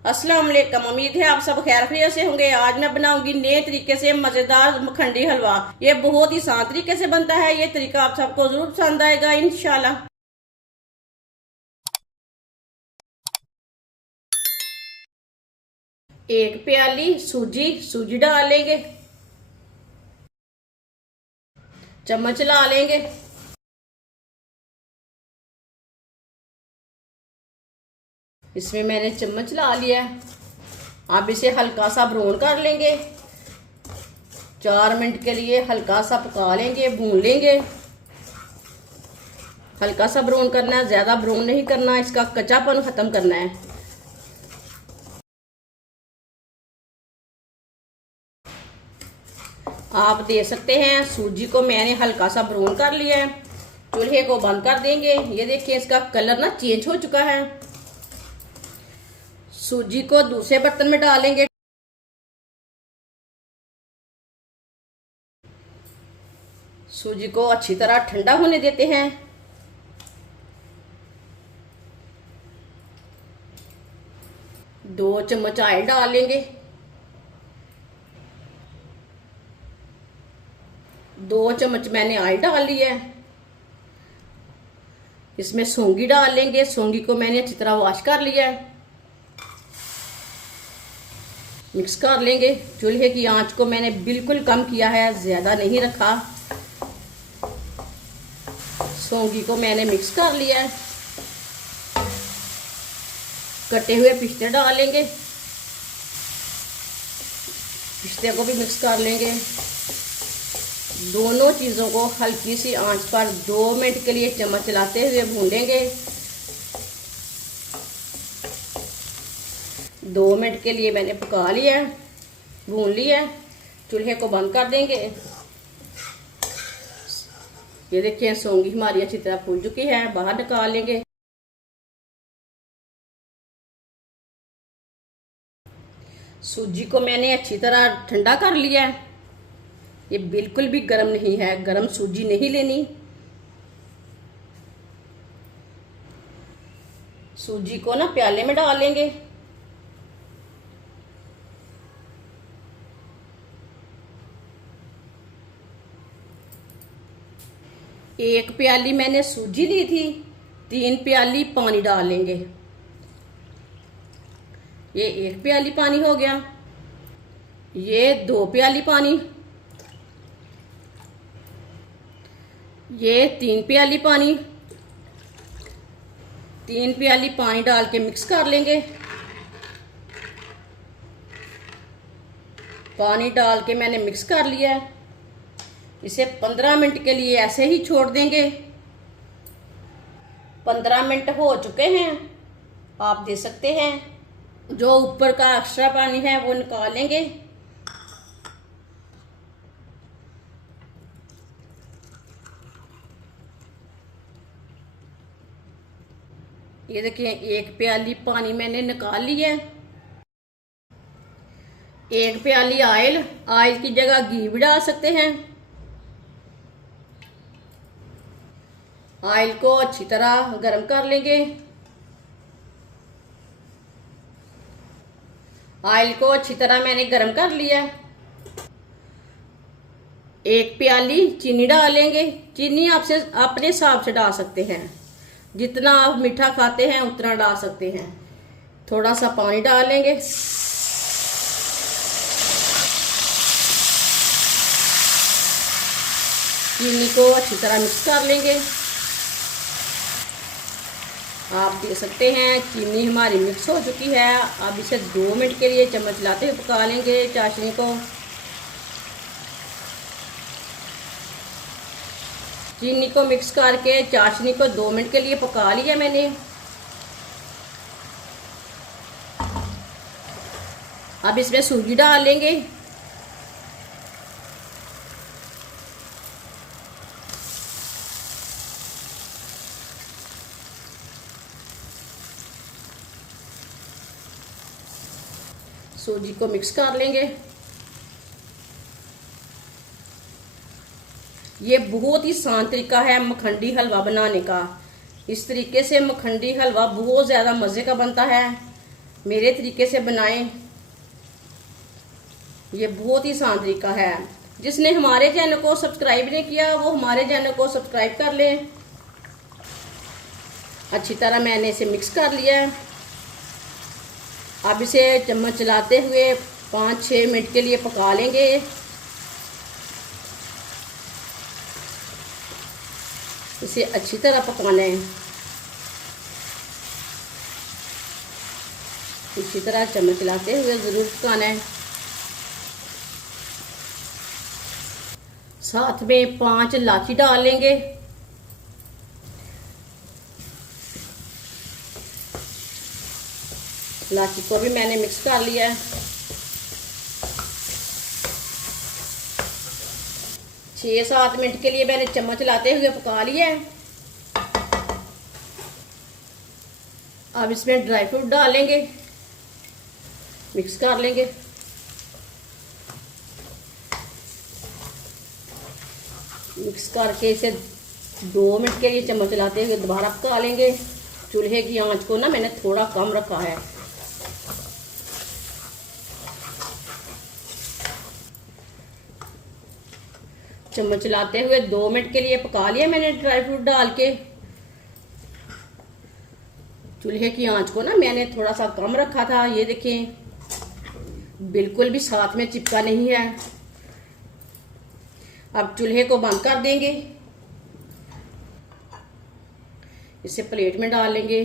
अस्सलाम वालेकुम। उम्मीद है आप सब खैर खैरियत से होंगे। आज मैं बनाऊंगी नए तरीके से मजेदार मखंडी हलवा। ये बहुत ही आसान तरीके से बनता है। ये तरीका आप सबको जरूर पसंद आएगा इंशाल्लाह। एक प्याली सूजी डाल लेंगे। चम्मच ला लेंगे। इसमें मैंने चम्मच ला लिया है। अब इसे हल्का सा ब्राउन कर लेंगे। 4 मिनट के लिए हल्का सा पका लेंगे, भून लेंगे। हल्का सा ब्राउन करना है, ज्यादा ब्राउन नहीं करना, इसका कच्चापन खत्म करना है। आप दे सकते हैं सूजी को मैंने हल्का सा ब्राउन कर लिया है। चूल्हे को बंद कर देंगे। ये देखिए इसका कलर ना चेंज हो चुका है। सूजी को दूसरे बर्तन में डालेंगे। सूजी को अच्छी तरह ठंडा होने देते हैं। दो चम्मच ऑयल डाल लेंगे। 2 चम्मच मैंने ऑयल डाल लिया है। इसमें सौंगी डाल लेंगे। सौंगी को मैंने अच्छी तरह वॉश कर लिया है। मिक्स कर लेंगे। चूल्हे की आंच को मैंने बिल्कुल कम किया है, ज्यादा नहीं रखा। सौंगी को मैंने मिक्स कर लिया है। कटे हुए पिस्ते डाल लेंगे। पिस्ते को भी मिक्स कर लेंगे। दोनों चीजों को हल्की सी आंच पर 2 मिनट के लिए चम्मच चलाते हुए भूनेंगे। 2 मिनट के लिए मैंने पका लिया है, भून लिया है। चूल्हे को बंद कर देंगे। ये देखिए सौंगी हमारी अच्छी तरह फूल चुकी है। बाहर निकाल लेंगे। सूजी को मैंने अच्छी तरह ठंडा कर लिया है। ये बिल्कुल भी गर्म नहीं है, गर्म सूजी नहीं लेनी। सूजी को ना प्याले में डाल लेंगे। एक प्याली मैंने सूजी ली थी, 3 प्याली पानी डाल लेंगे। ये 1 प्याली पानी हो गया। ये 2 प्याली पानी। ये 3 प्याली पानी। 3 प्याली पानी डाल के मिक्स कर लेंगे। पानी डाल के मैंने मिक्स कर लिया है। इसे 15 मिनट के लिए ऐसे ही छोड़ देंगे। 15 मिनट हो चुके हैं। आप दे सकते हैं जो ऊपर का एक्स्ट्रा पानी है वो निकालेंगे। ये देखिए 1 प्याली पानी मैंने निकाल लिया है। 1 प्याली ऑयल की जगह घी भी डाल सकते हैं। ऑयल को अच्छी तरह गर्म कर लेंगे। ऑयल को अच्छी तरह मैंने गर्म कर लिया। 1 प्याली चीनी डालेंगे। चीनी आपसे अपने हिसाब से डाल सकते हैं, जितना आप मीठा खाते हैं उतना डाल सकते हैं। थोड़ा सा पानी डालेंगे। चीनी को अच्छी तरह मिक्स कर लेंगे। आप देख सकते हैं चीनी हमारी मिक्स हो चुकी है। अब इसे 2 मिनट के लिए चम्मच लाते हुए पका लेंगे चाशनी को। चीनी को मिक्स करके चाशनी को 2 मिनट के लिए पका लिया मैंने। अब इसमें सूजी डाल लेंगे। सूजी को मिक्स कर लेंगे। ये बहुत ही आसान तरीका है मखंडी हलवा बनाने का। इस तरीके से मखंडी हलवा बहुत ज़्यादा मज़े का बनता है। मेरे तरीके से बनाएं। ये बहुत ही आसान तरीका है। जिसने हमारे चैनल को सब्सक्राइब नहीं किया वो हमारे चैनल को सब्सक्राइब कर लें। अच्छी तरह मैंने इसे मिक्स कर लिया है। अब इसे चम्मच चलाते हुए 5-6 मिनट के लिए पका लेंगे। इसे अच्छी तरह पकाना है। इसी तरह चम्मच चलाते हुए ज़रूर पकाना है। साथ में 5 इलायची डाल लेंगे। इलायची को भी मैंने मिक्स कर लिया है। 6-7 मिनट के लिए मैंने चम्मच चलाते हुए पका लिया है। अब इसमें ड्राई फ्रूट डाल लेंगे, मिक्स कर लेंगे। मिक्स करके इसे 2 मिनट के लिए चम्मच चलाते हुए दोबारा पका लेंगे। चूल्हे की आंच को ना मैंने थोड़ा कम रखा है। चम्मच चलाते हुए 2 मिनट के लिए पका लिया मैंने ड्राई फ्रूट डाल के। चूल्हे की आंच को ना मैंने थोड़ा सा कम रखा था। ये देखें, बिल्कुल भी साथ में चिपका नहीं है। अब चूल्हे को बंद कर देंगे। इसे प्लेट में डाल लेंगे।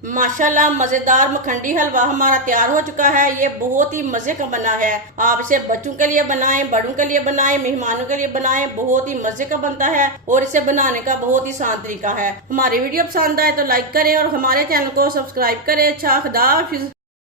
माशाल्लाह मज़ेदार मखंडी हलवा हमारा तैयार हो चुका है। ये बहुत ही मज़े का बना है। आप इसे बच्चों के लिए बनाएं, बड़ों के लिए बनाएं, मेहमानों के लिए बनाएं। बहुत ही मज़े का बनता है और इसे बनाने का बहुत ही आसान तरीका है। हमारी वीडियो पसंद आए तो लाइक करें और हमारे चैनल को सब्सक्राइब करें। अच्छा, खुदा हाफिज़।